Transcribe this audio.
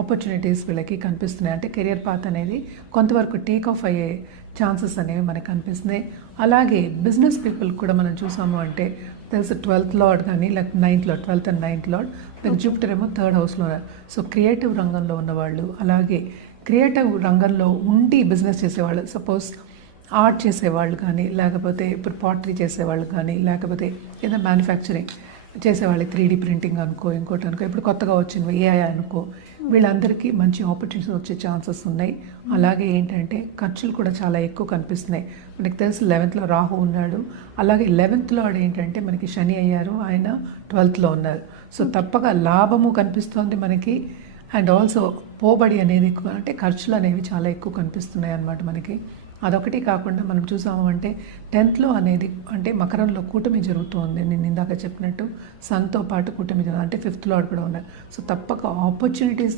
Opportunities వీళ్ళకి కనిపిస్తున్నాయి. అంటే కెరియర్ పాత్ అనేది కొంతవరకు టేక్ ఆఫ్ అయ్యే ఛాన్సెస్ అనేవి మనకు కనిపిస్తున్నాయి. అలాగే బిజినెస్ పీపుల్ కూడా మనం చూసాము అంటే తెలుసు 12th లార్డ్ కానీ లేకపోతే 9th lord, 12th and 9th lord, like Jupiter ఏమో 3rd హౌస్లో ఉన్నారు. సో క్రియేటివ్ రంగంలో ఉన్నవాళ్ళు, అలాగే క్రియేటివ్ రంగంలో ఉండి బిజినెస్ చేసేవాళ్ళు, సపోజ్ ఆర్ట్ చేసేవాళ్ళు కానీ, లేకపోతే ఇప్పుడు పాటరీ చేసేవాళ్ళు కానీ, లేకపోతే ఏదైనా మ్యానుఫ్యాక్చరింగ్ చేసేవాళ్ళు, 3D ప్రింటింగ్ అనుకో, ఇంకోటి అనుకో, ఇప్పుడు కొత్తగా వచ్చినవి ఏఐ అనుకో, వీళ్ళందరికీ మంచి ఆపర్చునిటీస్ వచ్చే ఛాన్సెస్ ఉన్నాయి. అలాగే ఏంటంటే ఖర్చులు కూడా చాలా ఎక్కువ కనిపిస్తున్నాయి. మనకి తెలుసు 11th రాహు ఉన్నాడు, అలాగే 11th లార్డ్ ఏంటంటే మనకి శని అయ్యారు, ఆయన 12th ఉన్నారు. సో తప్పక లాభము కనిపిస్తోంది మనకి, అండ్ ఆల్సో పోబడి అనేది ఎక్కువ, అంటే ఖర్చులు అనేవి చాలా ఎక్కువ కనిపిస్తున్నాయి అన్నమాట మనకి. అదొకటి కాకుండా మనం చూసాము అంటే 10th అనేది అంటే మకరంలో కూటమి జరుగుతుంది. నేను ఇందాక చెప్పినట్టు సన్తో పాటు కూటమి జరుగుతుంది, అంటే 5th లార్డ్ కూడా ఉన్నారు. సో తప్పక ఆపర్చునిటీస్